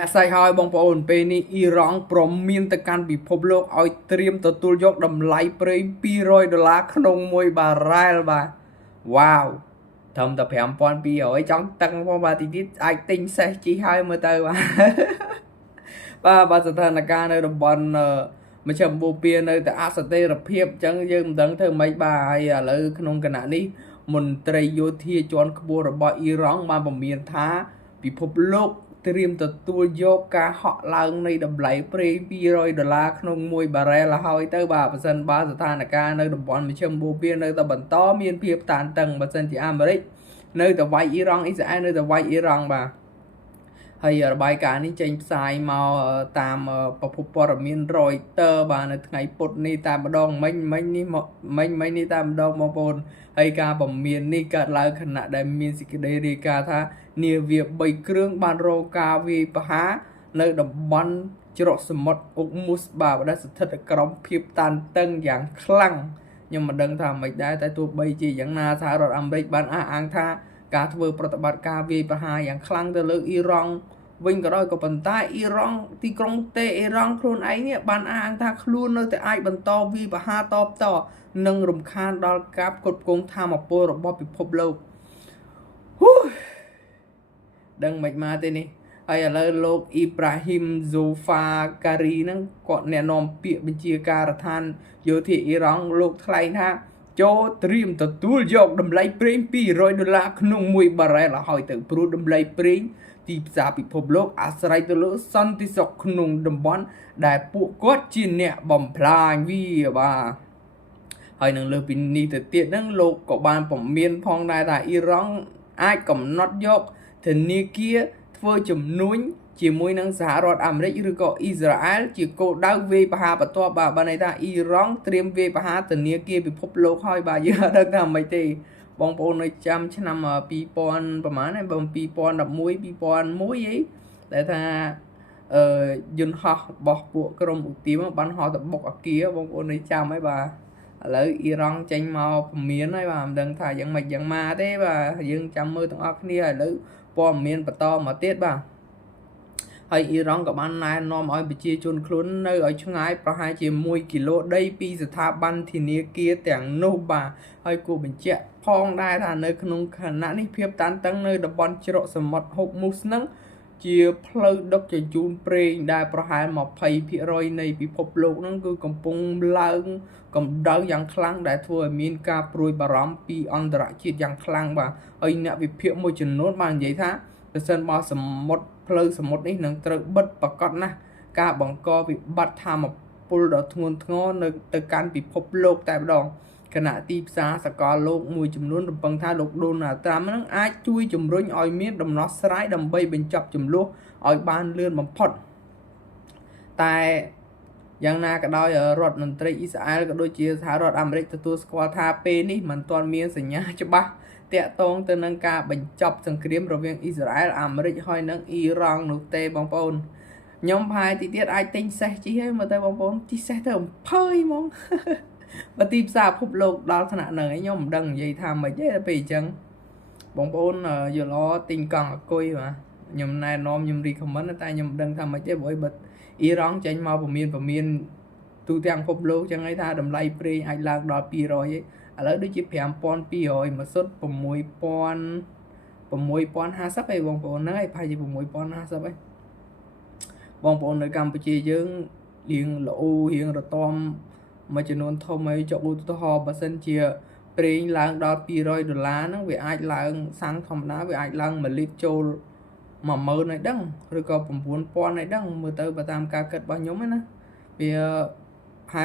อาศัยហើយបងប្អូនពេលនេះអ៊ីរ៉ង់ព្រមមានទៅកាន់ពិភពលោកឲ្យត្រៀមទទួលយកតម្លៃប្រេង$200ក្នុងមួយបារ៉ែលបាទវ៉ាវត្រឹមតែ5200ចង់តឹងផងបាទទីទៀតអាចទិញសេះជីហើយមើលទៅបាទបាទស្ថានភាពនៅតំបន់មជ្ឈមបូព៌ានៅតែអសន្តិភាពអញ្ចឹងយើងមិនដឹងធ្វើម៉េចបាទហើយឥឡូវក្នុងគណៈនេះមន្ត្រីយោធាជាន់ខ្ពស់របស់អ៊ីរ៉ង់បានពមៀនថាពិភពលោកត្រៀមទទួលយកការហក់ឡើងនៃតម្លៃប្រេង$200ក្នុងមួយបារ៉ែលហើយទៅបាទបើសិនបើស្ថានភាពនៅតំបន់មជ្ឈមបូព៌ានៅតែបន្តមានភាពតានតឹងបើសិនជាអាមេរិកនៅតែវាយអ៊ីរ៉ង់អ៊ីស្រាអែលនៅតែវាយអ៊ីរ៉ង់បាទហើយរបាយការណ៍នេះចេញផ្សាយមកតាមប្រភពព័ត៌មាន Reuters បាទនៅថ្ងៃពុធនេះតែម្ដងមិញនេះតែម្ដងបងប្អូនហើយការពមៀននេះកើតឡើងខណៈដែលមានសេចក្តីរាយការណ៍ថានាវា3គ្រឿងបានរងការវាយប្រហារនៅតំបន់ច្រកសមុទ្រអ៊ុកមូសបាទដែលស្ថិតក្រោមភាពតានតឹងយ៉ាងខ្លាំងខ្ញុំមិនដឹងថាមិនដែរតែទោះបីជាយ៉ាងណាសហរដ្ឋអាមេរិកបានអះអាងថាការធ្វើប្រតិបត្តិការវាយប្រហារយ៉ាងខ្លាំងទៅលើអ៊ីរ៉ង់វិញក៏ដោយក៏ប៉ុន្តែអ៊ីរ៉ង់ទីក្រុងតេអ៊ីរ៉ង់ខ្លួនឯងបានអះអាងថាខ្លួននៅតែអាចបន្តវាយប្រហារតបតនិងរំខានដល់ការផ្គត់ផ្គង់ថាមពលរបស់ពិភពលោកដឹងមិនមកទេនេះហើយឥឡូវលោកអ៊ីប្រាហ៊ីមហ្សូហ្វាការីហ្នឹងគាត់ណែនាំពាក្យបញ្ជាការដ្ឋានយោធាអ៊ីរ៉ង់លោកថ្លែងថាចូលត្រៀមទទួលយកតម្លៃប្រេង$200ក្នុងមួយបារ៉ែលហើយទៅព្រោះតម្លៃប្រេងទីផ្សារពិភពលោកអាស្រ័យទៅលើសន្តិសុខក្នុងតំបន់ដែលពួកគាត់ជាអ្នកបំផ្លាញវាបាទហើយនឹងលើពីនេះទៅទៀតហ្នឹងលោកក៏បានពមៀនផងដែរថាអ៊ីរ៉ង់អាចកំណត់យកធនាគារធ្វើជំនួញជាមួយនឹងសហរដ្ឋអាមេរិកឬក៏អ៊ីស្រាអែលជាគោលដៅវាយប្រហារបន្ទាប់បាទបានន័យថាអ៊ីរ៉ង់ត្រៀមវាយប្រហារធនាគារពិភពលោកហើយបាទយើងអត់ដឹងថាមិនទេបងប្អូននៅចាំឆ្នាំ2000ប្រហែលណាបង2011 2001អីតែថាយន្តហោះរបស់ពួកក្រុមឧទាមបានហោះទៅបុកអាគារបងប្អូននៅចាំហើយបាទឥឡូវអ៊ីរ៉ង់ចេញមកពមៀនហើយបាទមិនដឹងថាយ៉ាងម៉េចយ៉ាងម៉ាទេបាទយើងចាំមើលទាំងអស់គ្នាឥឡូវព័ត៌មានបន្តមកទៀតបាទហើយអ៊ីរ៉ង់ក៏បានណែនាំឲ្យប្រជាជនខ្លួននៅឲ្យឆ្ងាយប្រហែលជា1គីឡូដីពីស្ថាប័នធនាគារទាំងនោះបាទហើយគួរបញ្ជាក់ផងដែរថានៅក្នុងខណៈនេះភាពតានតឹងនៅតំបន់ច្រកសមុទ្រហុកមូសហ្នឹងជាផ្លូវដឹកជញ្ជូនប្រេងដែលប្រហែល20%នៃពិភពលោកហ្នឹងគឺកំពុងឡើងកម្ដៅយ៉ាងខ្លាំងដែលធ្វើឲ្យមានការព្រួយបារម្ភពីអន្តរជាតិយ៉ាងខ្លាំងបាទហើយអ្នកវិភាគមួយចំនួនបាននិយាយថាប្រសិនបើសមុទ្រផ្លូវសមុទ្រនេះនឹងត្រូវបិទប្រកបណាស់ការបង្កវិបត្តិថាមពលដ៏ធ្ងន់ធ្ងរនៅទៅកាន់ពិភពលោកតែម្ដងគណៈទីផ្សារសកលលោកមួយចំនួនរំពឹងថាលោកដូណាល់ត្រាំនឹងអាចជួយជំរុញឲ្យមានដំណោះស្រាយដើម្បីបញ្ចប់ជម្លោះឲ្យបានលឿនបំផុតតែយ៉ាងណាក៏ដោយរដ្ឋមន្ត្រីអ៊ីស្រាអែលក៏ដូចជាសហរដ្ឋអាមេរិកទទួលស្គាល់ថាពេលនេះមិនទាន់មានសញ្ញាច្បាស់តាក់ទងទៅនឹងការបញ្ចប់សង្គ្រាមរវាងអ៊ីស្រាអែលអាមេរិកហើយនិងអ៊ីរ៉ង់នោះទេបងប្អូនខ្ញុំប្រហែលទីទៀតអាចទិញសេះជីហើយមើលទៅបងប្អូនជីសេះទៅអំភើយហ្មងបើទីផ្សារពិភពលោកដល់ថ្នាក់ហ្នឹងខ្ញុំមិនដឹងនិយាយថាម៉េចទេពេលអញ្ចឹងបងប្អូនយល់ល្អទិញកង់អគុយបាទខ្ញុំណែនាំខ្ញុំ recommend តែខ្ញុំមិនដឹងថាម៉េចទេព្រោះបើអ៊ីរ៉ង់ចេញមកពមៀនទូទាំងពិភពលោកចឹងហើយថាតម្លៃប្រេងអាចឡើងដល់200ឯងឥឡូវដូចជា5200មួយសុទ្ធ6050ឯងបងប្អូនហ្នឹងឯងប្រហែលជា6050ឯងបងប្អូននៅកម្ពុជាយើងរៀងល្អរៀងរតំមួយចំនួនធំហើយចុះឧទាហរណ៍បើសិនជាប្រេងឡើងដល់$200ហ្នឹងវាអាចឡើងសាំងធម្មតាវាអាចឡើង1លីត្រចូល10000ហើយដឹងឬក៏9000ហើយដឹងមើលទៅបើតាមការគិតរបស់ខ្ញុំណាវា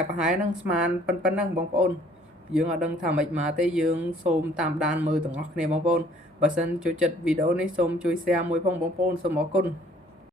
ប្រហែលហ្នឹងស្មានប៉ុណ្ណឹងបងប្អូនយើងអត់ដឹងថាម៉េចមកទេយើងសូមតាមដានមើលទាំងអស់គ្នាបងប្អូនបើសិនចូលចិត្តវីដេអូនេះសូមជួយ share មួយផងបងប្អូនសូមអរគុណ